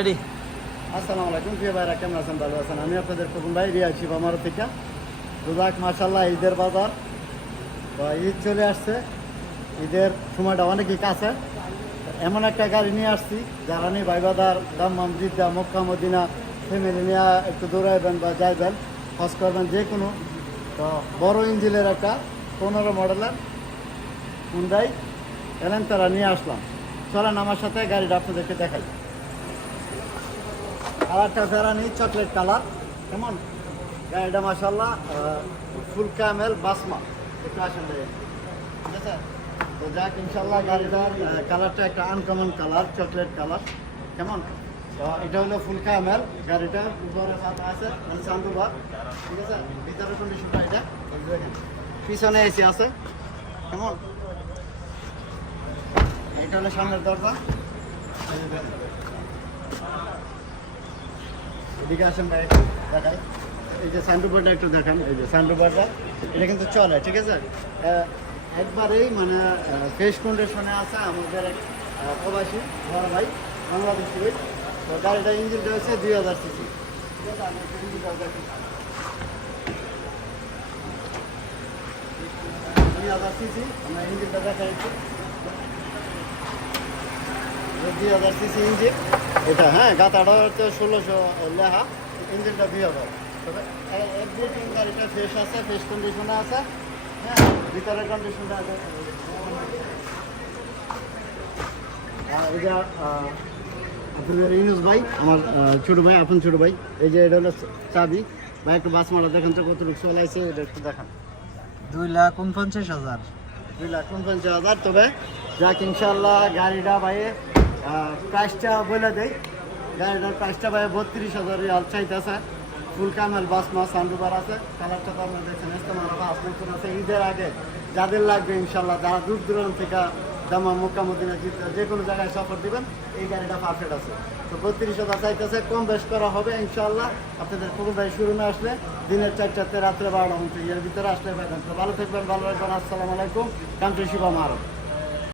Ready. আসসালামু আলাইকুম প্রিয় ভাইরা, কেমন আছেন? ভালো আছেন? আমি আপনাদের খোকন ভাই, রিয়াজ শিব আমার থেকে। রোজাক মাশাল্লাহ ঈদের বাজার, তো ঈদ চলে আসছে। ঈদের সময়টা অনেকই কাছে। এমন একটা গাড়ি নিয়ে আসছি যারা নিয়ে ভাই বাজার, দাম্মাম, জিদ্দা, মক্কা, মদিনা ফ্যামিলি নিয়ে একটু দৌড়াইবেন বা যাইবেন, খরচ করবেন যে কোনো। তো বড় ইঞ্জিনের একটা 15 মডেলের হুন্ডাই এলেন্তারা নিয়ে আসলাম। চলেন আমার সাথে গাড়িটা আপনাদেরকে দেখাই। কালারটা ফেরানি চকলেট কালার, কেমন গাড়িটা মাশাল্লাহ ফুল ক্যামেল বাসমা। একটু আসেন ভাই, ঠিক আছে? তো যাক ইনশাল্লাহ গাড়িটার কালারটা একটা আনকমন কালার, চকলেট কালার, কেমন? তো এটা হলো ফুল ক্যামেল। গাড়িটার উপরে সাথে আছে সান্ডুবার, ঠিক আছে? ভিতরে কন্ডিশনটা এটা দেখেন, পিছনে এসি আছে, কেমন? এটা হলো সামনের দরজা। এদিকে আসেন ভাই, একটু দেখাই। এই যে সানরুফারটা একটু দেখান। এই যে সানরুফারটা, এটা কিন্তু চলে, ঠিক আছে? একবারেই মানে ফ্রেশ কন্ডিশনে আছে। আমাদের এক প্রবাসী বড় ভাই, বাংলাদেশি ভাই। তো গাড়িটা ইঞ্জিনটা হচ্ছে 2000 সিসি, ঠিক আছে? আমি একটু ইঞ্জিনটা দেখি। 2000 সিসি, আমরা ইঞ্জিনটা দেখাই একটু। 2000 সিসি ইঞ্জিন এটা, হ্যাঁ। গাতাটা হচ্ছে 1600 লেখা, ইঞ্জিনটা 2000। তবে এভরিথিং গাড়িটা ফ্রেশ আছে, ফ্রেশ কন্ডিশনে আছে, হ্যাঁ। ভিতরের কন্ডিশনটা আছে। এটা আপনাদের ইউনুস ভাই, আমার ছোটো ভাই, আপন ছোটো ভাই। এই যে এটা হলো চাবি। ভাই একটু বাস মারা দেখেন তো কতটুকু চলাইছে, এটা একটু দেখান। 2,49,000। 2,49,000। তবে যাক ইনশাল্লাহ গাড়িটা ভাই প্রাইসটা বলে দেয়। গাড়িটার প্রাইসটা ভাই 32,000 রিয়াল চাইতেছে। ফুল কামেল বাসমা, সানরুফার আছে। কালারটা তো আপনার দেখছেন, ইস্তেমাল নতুন আছে। ঈদের আগে যাদের লাগবে ইনশাল্লাহ, যারা দূর দূরান্ত থেকে দাম্মাম, মক্কা, মদিনা, জিদ্দা যে কোনো জায়গায় সফর দিবেন, এই গাড়িটা পারফেক্ট আছে। তো 32,000 চাইতেছে, কম বেশ করা হবে ইনশাল্লাহ। আপনাদের খোকন ভাই শোরুমে আসলে দিনের 4টাতে রাত্রে 12টা পর্যন্ত, এর ভিতরে আসলে পাবেন। তো ভালো থাকবেন, ভালো রাখবেন। আসসালামু আলাইকুম। কান্ট্রি শিবা মারো।